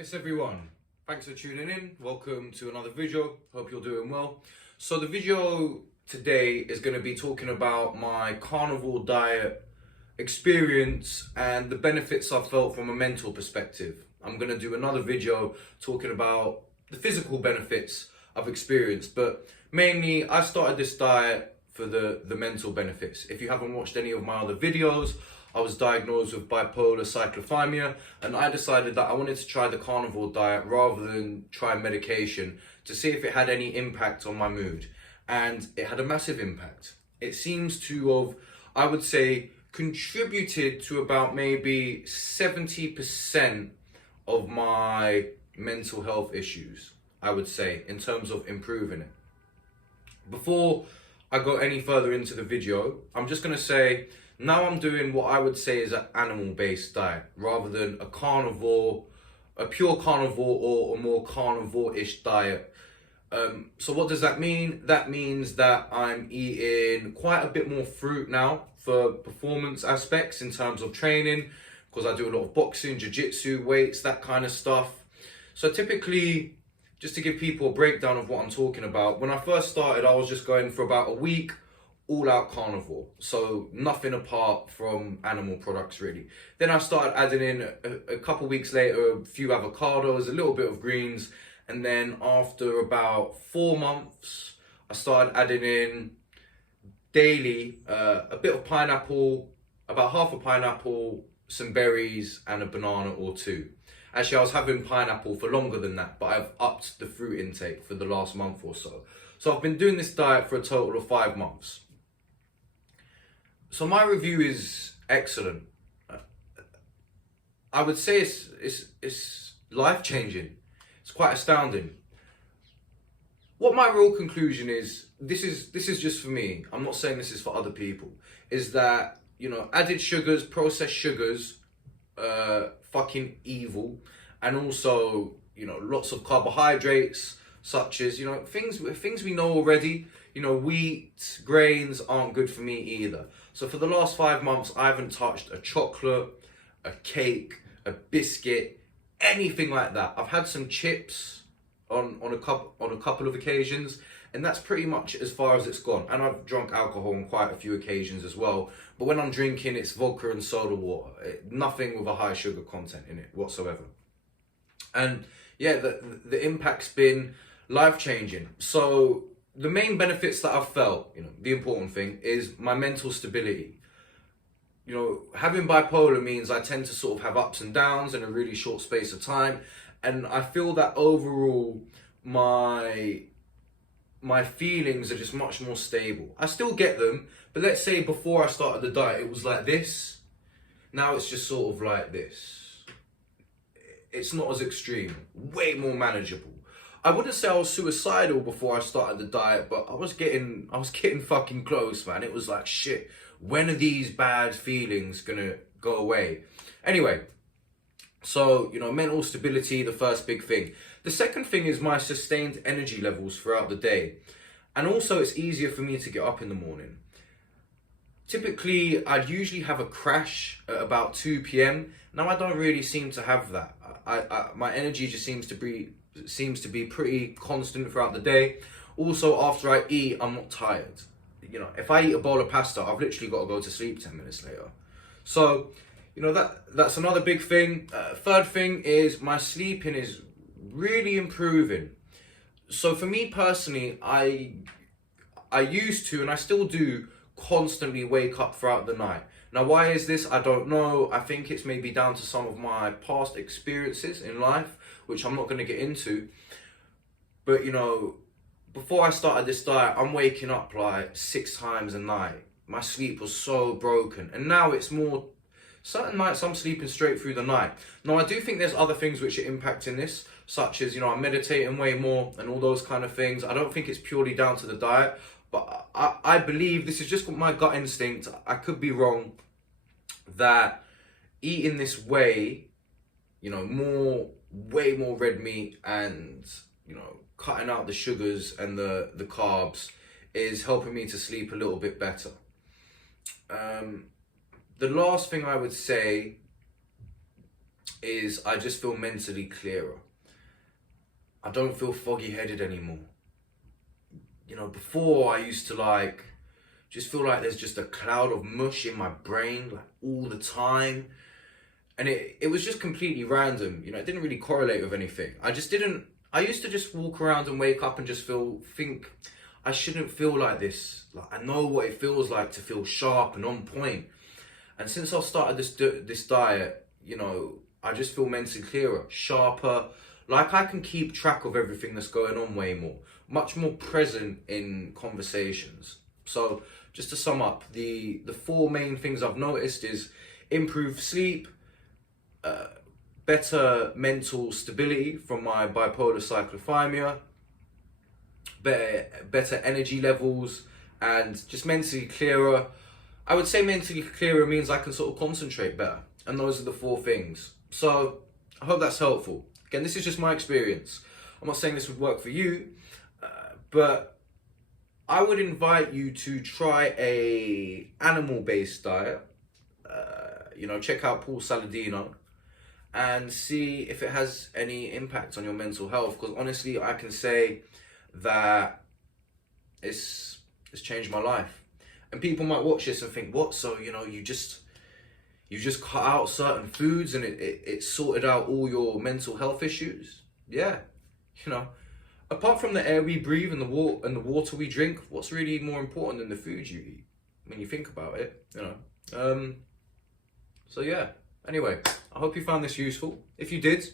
Yes everyone, thanks for tuning in. Welcome to another video. Hope you're doing well. So the video today is going to be talking about my carnivore diet experience and the benefits I've felt from a mental perspective. I'm going to do another video talking about the physical benefits I've experienced, but mainly I started this diet for the mental benefits. If you haven't watched any of my other videos, I was diagnosed with bipolar cyclothymia, and I decided that I wanted to try the carnivore diet rather than try medication to see if it had any impact on my mood. And it had a massive impact. It seems to have, I would say, contributed to about maybe 70% of my mental health issues, I would say, in terms of improving it. Before I go any further into the video, I'm just going to say, now I'm doing what I would say is an animal-based diet rather than a carnivore, a pure carnivore or a more carnivore-ish diet. So what does that mean? That means that I'm eating quite a bit more fruit now for performance aspects in terms of training, because I do a lot of boxing, jiu-jitsu, weights, that kind of stuff. So typically, just to give people a breakdown of what I'm talking about, when I first started, I was just going for about a week, all out carnivore, so nothing apart from animal products really. Then I started adding in a couple weeks later a few avocados, a little bit of greens, and then after about 4 months I started adding in daily a bit of pineapple, about half a pineapple, some berries and a banana or two. Actually, I was having pineapple for longer than that, but I've upped the fruit intake for the last month or so. So I've been doing this diet for a total of 5 months. So my review is excellent. I would say it's life-changing. It's quite astounding. What my real conclusion is, this is just for me, I'm not saying this is for other people, is that, added sugars, processed sugars, fucking evil, and also, lots of carbohydrates, such as, things we know already. Wheat, grains aren't good for me either. So for the last 5 months, I haven't touched a chocolate, a cake, a biscuit, anything like that. I've had some chips on a couple of occasions, and that's pretty much as far as it's gone. And I've drunk alcohol on quite a few occasions as well. But when I'm drinking, it's vodka and soda water. Nothing with a high sugar content in it whatsoever. And yeah, the impact's been life-changing. So the main benefits that I've felt, the important thing is my mental stability. Having bipolar means I tend to sort of have ups and downs in a really short space of time. And I feel that overall, my feelings are just much more stable. I still get them, but let's say before I started the diet, it was like this. Now it's just sort of like this. It's not as extreme, way more manageable. I wouldn't say I was suicidal before I started the diet, but I was getting fucking close, man. It was like, shit, when are these bad feelings gonna go away? Anyway, so, mental stability, the first big thing. The second thing is my sustained energy levels throughout the day. And also it's easier for me to get up in the morning. Typically, I'd usually have a crash at about 2 p.m. Now I don't really seem to have that. My energy just seems to be pretty constant throughout the day. Also, after I eat, I'm not tired. If I eat a bowl of pasta, I've literally got to go to sleep 10 minutes later. So, that's another big thing. Third thing is my sleeping is really improving. So for me personally, I used to, and I still do, constantly wake up throughout the night. Now, why is this? I don't know. I think it's maybe down to some of my past experiences in life, which I'm not going to get into. But, before I started this diet, I'm waking up like 6 times a night. My sleep was so broken. And now it's more, certain nights I'm sleeping straight through the night. Now, I do think there's other things which are impacting this, such as, I'm meditating way more and all those kind of things. I don't think it's purely down to the diet, but I believe, this is just my gut instinct, I could be wrong, that eating this way, way more red meat and, cutting out the sugars and the carbs is helping me to sleep a little bit better. The last thing I would say is I just feel mentally clearer. I don't feel foggy headed anymore. You know, before I used to like just feel like there's just a cloud of mush in my brain like all the time. And it was just completely random. You know, it didn't really correlate with anything. I used to just walk around and wake up and just think I shouldn't feel like this. Like, I know what it feels like to feel sharp and on point. And since I've started this diet, you know, I just feel mentally clearer, sharper. Like I can keep track of everything that's going on way more, much more present in conversations. So just to sum up, the four main things I've noticed is improved sleep, better mental stability from my bipolar cyclothymia, better energy levels, and just mentally clearer. I would say mentally clearer means I can sort of concentrate better. And those are the four things. So I hope that's helpful. Again, this is just my experience. I'm not saying this would work for you, but I would invite you to try a animal-based diet. You know, check out Paul Saladino and see if it has any impact on your mental health. Because honestly, I can say that it's changed my life. And people might watch this and think, what? So, you know, you just cut out certain foods and it sorted out all your mental health issues? Yeah. You know, apart from the air we breathe and the water we drink, what's really more important than the food you eat when you think about it, you know? So yeah. Anyway, I hope you found this useful. If you did,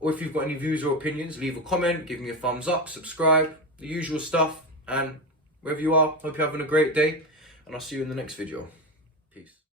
or if you've got any views or opinions, leave a comment, give me a thumbs up, subscribe, the usual stuff. And wherever you are, hope you're having a great day, and I'll see you in the next video.